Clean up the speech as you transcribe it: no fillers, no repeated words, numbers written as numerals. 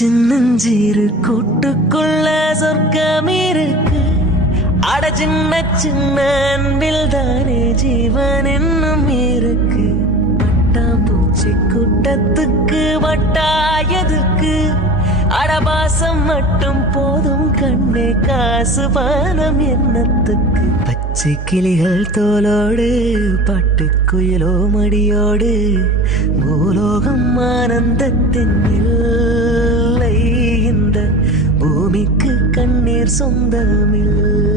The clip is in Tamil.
சின்னஞ்சீரு கூட்டுக்குள்ள சொர்க்கம் இருக்கு. அட சின்ன சின்ன அன்பில் தானே ஜீவன் என்னும் இருக்கு. பட்டாம்பூச்சி கூட்டத்துக்கு வட்டாயதுக்கு அடபாசம் மட்டும் போதும் கண்ணே, காசு பானம் எண்ணத்துக்கு. பச்சை கிளிகள் தோலோடு பட்டுக்குயிலோ மடியோடு பூலோகம் ஆனந்தத்தின் எல்லை. இந்த பூமிக்கு கண்ணீர் சொந்தமில்லை.